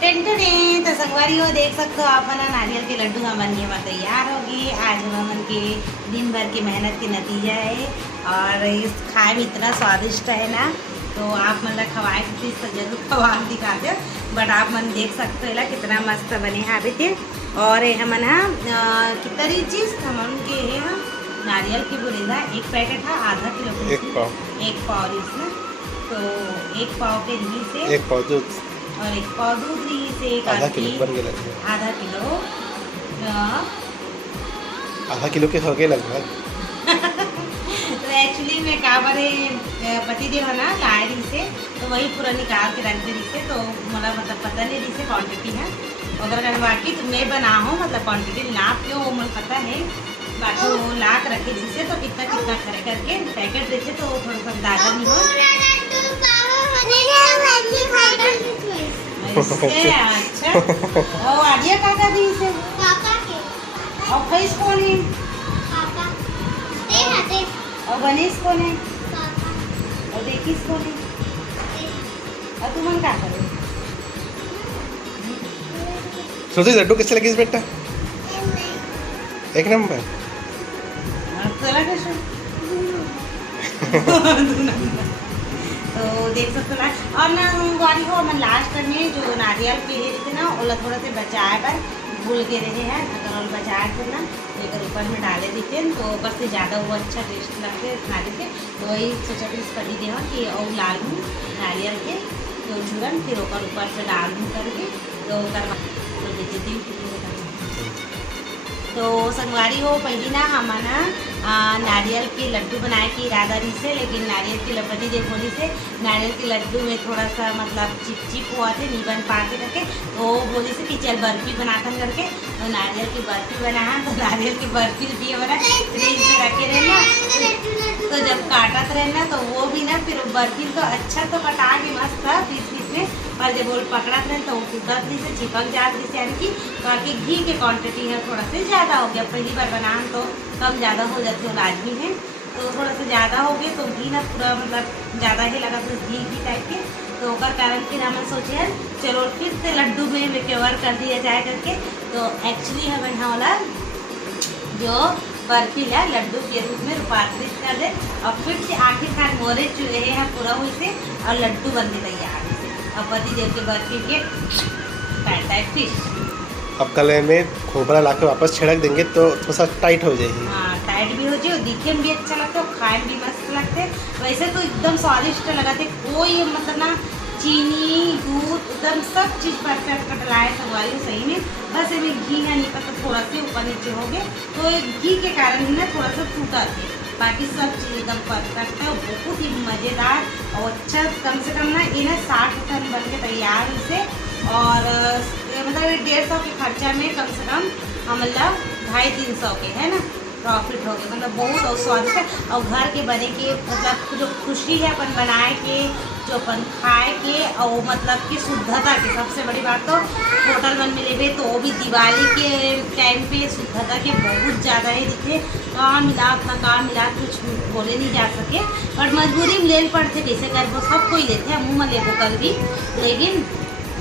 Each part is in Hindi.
टेंटन तो संगवारी हो देख सकते हो आप ना नारियल के लड्डू हमन के में तैयार होगी। आज हमन के दिन भर की मेहनत के नतीजा है और इस खाए में इतना स्वादिष्ट है ना, तो आप मतलब खवाए की तो जरूर खवा दिखा दो। बट आप मन देख सकते हो ला कितना मस्त बने हैं अभी थे। और हमन कितना चीज़ हमन के है नारियल की बुरीदा एक पैकेट है आधा किलो एक पाव इसमें, तो एक पाव के घी से एक पाव दूध और एक पाव दूध ली से आधा किलो बन गए लगभग, आधा किलो आधा किलो के हो गए लगभग। तो एक्चुअली मैं का बारे पति देव है ना लाए रही से, तो वही पूरा निकाल के रख दे रही से, तो मतलब पता नहीं रही से क्वान्टिटी है अगर बाकी तो मैं बना हूँ मतलब क्वान्टिटी नाप क्यों वो मुझे पता है। बाकी वो ला कर रखे जिससे तो कितना कितना करे करके पैकेट देते तो थोड़ा सा अंदाजा नहीं हो। अच्छा और आदिया काका दी से और फैस कौन है और गणेश कौन है और देखिस कौन है और तुम क्या करे सोचे लड्डू कैसे लगे इस बेटा? एक नंबर चला कैसे तो देख सकते हो। और ना गाड़ी को हम लास्ट में जो नारियल पे थे ना ओला थोड़ा से बचाए पर भूल के रहे हैं, अगर बचाए थे ना लेकर ऊपर में डाले देते हैं तो ऊपर से ज़्यादा वो अच्छा टेस्ट लगते नारियल के, तो वही सोचा फिर करी दे कि और लाल हूँ नारियल के तो चूरन फिर ऊपर से डाल दूँ करके तो करवा देती थी। तो संगवारी हो पहली ना हम नारियल के लड्डू बनाए की इरादा नहीं से, लेकिन नारियल की लपटी देखोली से नारियल के लड्डू में थोड़ा सा मतलब चिप हुआ थे नहीं बन पाते करके, तो बोली से कि चल बर्फी बनाता करके, तो नारियल की बर्फी बनाया। तो नारियल की बर्फी भी हमारा फ्रिज में रखे रहना, तो जब काटत रहना तो वो भी ना फिर बर्फी तो अच्छा तो कटा के मस्त था पीस में, पर जब वो पकड़त रहे तो वो टूटत नहीं से चिपक जात रही से, यानी कि करके घी के क्वांटिटी है थोड़ा से ज़्यादा हो गया। पहली बार बनान तो कम ज़्यादा हो जाती है लाजमी है, तो थोड़ा सा ज़्यादा हो गया तो घी ना पूरा मतलब ज़्यादा ही लगा तो घी टाइप के, तो उसका कारण फिर हमें सोचे चलो फिर से लड्डू में रिकवर कर दिया जाए करके। तो एक्चुअली हमें यहाँ वाला जो बर्फी है लड्डू के रूप में रूपांतरित कर दे और फिर से आखिरकार मोरे चूहे हैं पूरा हुई से और लड्डू बन के तैयार है और पति देव के बर्फी के टाइट फिश। अब कल में खोबरा ला के वापस छिड़क देंगे तो थोड़ा सा टाइट हो जाएगी। हाँ टाइट भी हो जाए, दिखने में भी अच्छा लगता है और खाए में भी मस्त लगते। वैसे तो एकदम स्वादिष्ट लगाते, कोई मतलब ना चीनी दूध एकदम सब चीज़ परफेक्ट डलाए संगवारी सही में, बस इनमें घी ना नहीं पता थोड़ा से ऊपर नीचे हो गए तो घी के कारण ही ना थोड़ा सा टूटा थे, बाकी सब चीज़ एकदम परफेक्ट है और बहुत ही मज़ेदार और अच्छा। कम से कम ना ये ना 60 टन बन के तैयार इसे, और मतलब 150 के खर्चा में कम से कम हम मतलब 250-300 के है ना प्रॉफिट हो गया। मतलब बहुत और स्वादिष्ट है और घर के बने के मतलब जो खुशी है अपन बनाए के जो अपन खाए के और मतलब कि शुद्धता के सबसे बड़ी बात तो होटल में मिले तो वो भी दिवाली के टाइम पे शुद्धता के बहुत ज़्यादा ही दिखे, कहाँ मिला अपना कहाँ मिला कुछ बोले नहीं जा सके, बट मजबूरी में ले पड़ते कैसे कर वो सब कोई लेते हैं मुँह में ले कल भी, लेकिन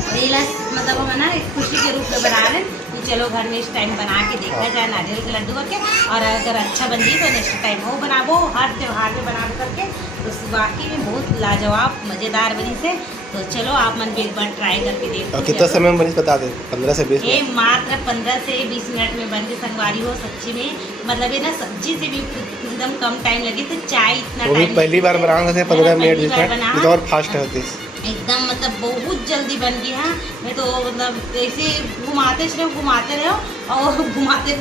मतलब हम ना एक खुशी के रूप में बना रहे कि चलो घर में इस टाइम बना के देखा जाए नारियल के लड्डू करके, और अगर अच्छा बन गई तो नेक्स्ट टाइम वो बनाबो हर त्यौहार में बना करके, तो वाकई में बहुत लाजवाब मज़ेदार बनी से। तो चलो आप मन भी एक बार ट्राई करके देखो। और कितना समय में बनी बता दे? 15 से 20 मिनट। मात्र 15 से 20 मिनट में बन के संगवारी हो सच्ची में, मतलब ये ना सब्जी से भी एकदम कम टाइम लगे थे, चाय इतना वो भी पहली बार बनाना थे 15 मिनट और फास्ट होती एकदम मतलब बहुत जल्दी बन गई। हाँ मैं तो मतलब ऐसे घुमाते रहो और घुमाते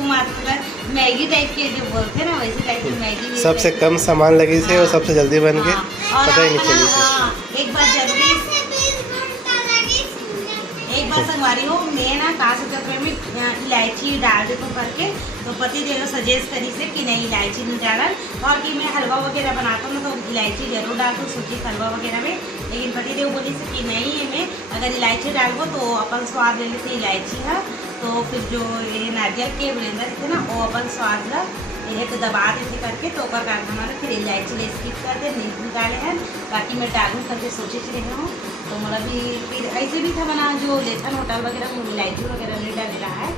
मैगी टाइप के जो बोलते हैं ना वैसे टाइप की मैगी सबसे कम सामान लगी से और सबसे जल्दी बन के पता ही नहीं चली। एक बार जरूरी एक बार संगवारी हो मैं ना काश में इलायची डाल दे तो करके, तो पति देव सजेस्ट करी से कि नहीं इलायची नहीं डालन, और कि मैं हलवा वगैरह बनाता हूँ तो इलायची जरूर डालता हूँ सूखी हलवा वगैरह में, लेकिन पति देव बोली से कि नहीं है मैं अगर इलायची डालबो तो अपन स्वाद ले लेते इलायची है, तो फिर जो ये नारियल के ब्लेंडर थे ना वो अपन स्वाद ला ये तो दबा देते करके, तो हमारा फिर इलायची स्किप कर दे नहीं डाले हैं, बाकी मैं डालूँ करके सोचे रही हूँ। तो मतलब भी फिर ऐसे भी था बना जो लेथन होटल वगैरह में इलायची वगैरह नहीं डाल रहा है,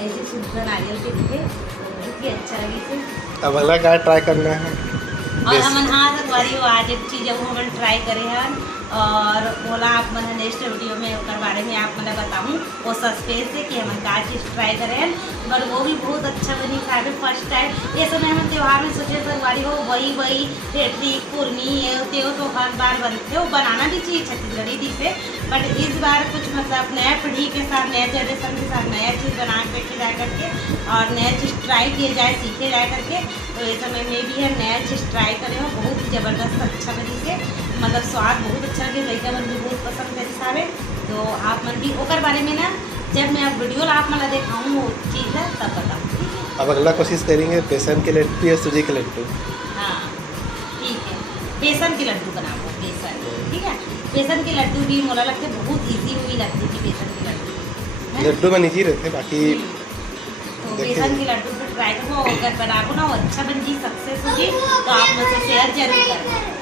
ऐसे शुद्ध नारियल के थे, तो बहुत ही अच्छा लगी से। अब अगला क्या ट्राई करना है? और हम हाँ संगवारी हो आज एक चीज़ वो हम ट्राई करे हैं और बोला आप मतलब नेक्स्ट वीडियो में ओकर बारे में आप मतलब बताऊँ वो सस्पेंस है कि हम क्या चीज़ ट्राई करें, पर वो भी बहुत अच्छा बनी खाए में फर्स्ट टाइम। ये समय हम त्यौहार में सोचे संगवारी हो वही ठेठी पूर्णी ये तो हर बार बनते हो, बनाना भी चाहिए छत्तीसगढ़ी डिश है, बट इस बार कुछ मतलब नया पीढ़ी के साथ नया जनरेशन के साथ नया चीज़ बना के जाए करके और नया चीज़ ट्राई किए जाए सीखे जाए करके, तो इस समय में भी हम नया चीज़ ट्राई करें हो बहुत ही ज़बरदस्त अच्छा बनी से, मतलब स्वाद बहुत अच्छा लगे, लड़का मन भी बहुत पसंद है हिसाबे। तो आप मन भी ओकर बारे में ना जब मैं आप वीडियो आप मतलब दिखाऊँ वो चीज़ है तब बताऊँ। अब अगला कोशिश करेंगे बेसन के लड्डू या सूजी के लड्डू। हाँ ठीक है, बेसन के लड्डू बनाओ, बेसन ठीक है। बेसन के लड्डू भी मोला लगते बहुत ईजी हुई लगती थी बेसन के लड्डू। लड्डू में नीचे रहते बाकी तो बेसन के लड्डू को ट्राई करो, अगर बनाओ ना वो अच्छा बन जी सक्सेस होगी तो आप मुझसे शेयर जरूर करें।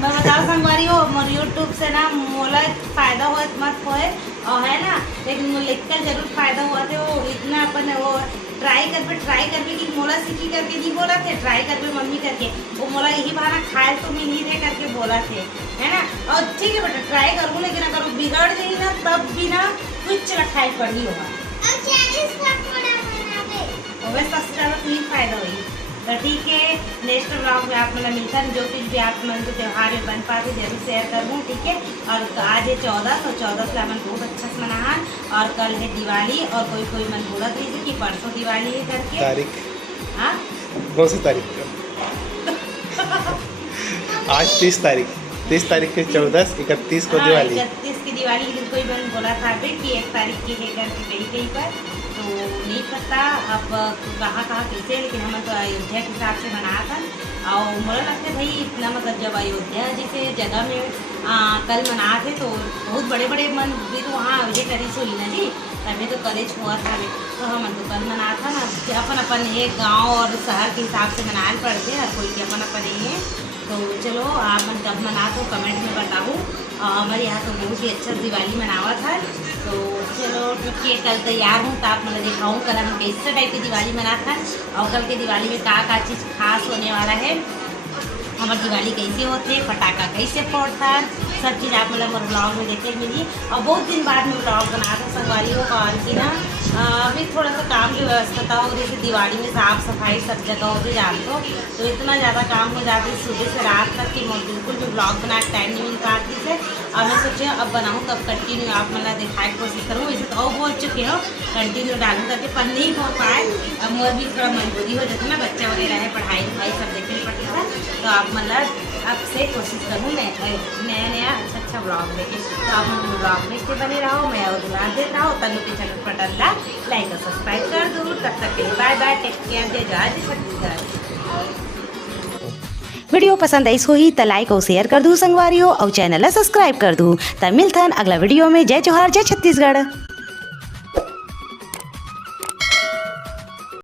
मैं बताओ संगवारी हो मोर यूट्यूब से ना मोला फ़ायदा हो मत होए और है ना, लेकिन मोला लिखकर जरूर फ़ायदा हुआ थे। वो इतना अपन वो ट्राई कर पे कि मोला सीखी करके नहीं बोला थे, ट्राई कर पे मम्मी करके वो मोला यही बहाना खाए तो मैं नहीं रहे करके बोला थे, है ना। और ठीक है बेटा ट्राई करूँ, लेकिन अगर वो बिगड़ गई ना तब भी ना कुछ खाए पड़ी होगा सब्सक्राइबर तो ही फायदा हुई। तो ठीक है नेक्स्ट ब्लॉग में आप मतलब मिलता है जो कुछ भी आप मन जो त्यौहार में बन पाते जरूर शेयर कर दूँ, ठीक है। और आज है 14 तो 14 से अपन बहुत अच्छा से मना और कल है दिवाली और कोई मन बोला था कि परसों दिवाली है करके तारीख। हाँ कौन सी तारीख का? आज 30 तारीख के 14 31 को दिवाली। 31 की दिवाली, लेकिन कोई मन बोला था कि 1 तारीख की है करके कहीं पर, तो नहीं पता अब कहाँ कैसे, लेकिन हम तो अयोध्या के हिसाब से बनाया था। और मुझे लगता है भाई इतना मतलब जब अयोध्या जैसे जगह में कल मना थे तो बहुत बड़े मन भी तो वहाँ ये करी सो ना जी, तभी तो कॉलेज हुआ था तो हम तो कल मना था ना अपन ये गांव और शहर के हिसाब से मनाने पड़ते हर कोई के अपन ये है। तो चलो आप मन कब मना तो कमेंट में बताओ। हमारे यहाँ तो बहुत ही अच्छा दिवाली मनावा था। तो चलो ठीक है कल तैयार हूँ तो आप मतलब दिखाऊँ कल हम कैसे टाइप की दिवाली मना था और कल की दिवाली में का चीज़ खास होने वाला है, हमारी दिवाली कैसे होते, पटाखा कैसे फोड़ता, सब चीज़ आप मतलब ब्लॉग में देखे मिली। और बहुत दिन बाद में ब्लॉग बना था संगवारी हो और की ना अभी थोड़ा सा काम की व्यवस्था हो, जैसे दिवाली में साफ़ सफाई सब जगह होती जानते हो, तो इतना ज़्यादा काम हो जाती है सुबह से रात तक कि मैं बिल्कुल भी ब्लॉग बनाने का टाइम नहीं मिल पाती से। और मैं सोचे अब बनाऊँ तब कंटिन्यू आप मतलब दिखाने की कोशिश करूँ, वैसे तो बोल चुके हो कंटिन्यू डालूँ करके पर नहीं हो पाए। अब मोर भी थोड़ा मजबूरी हो जाती ना, बच्चा वगैरह है पढ़ाई लिखाई सब देखने पड़ता था, तो आप मतलब अब से कोशिश करूँ मैं नया अच्छा ब्लॉग देखे, तो आप मुझे ब्लॉग में से बने रहो, मैं और दुला देता हूँ तनु के चैनल पर डल्ला लाइक और सब्सक्राइब कर दूँ। तब तक के लिए बाय बाय, टेक केयर, जय जय छत्तीसगढ़। वीडियो पसंद आई ही तो लाइक और शेयर कर दूँ संगवारी हो और चैनल सब्सक्राइब कर दूँ। तब मिलता है अगला वीडियो में। जय जोहार, जय छत्तीसगढ़।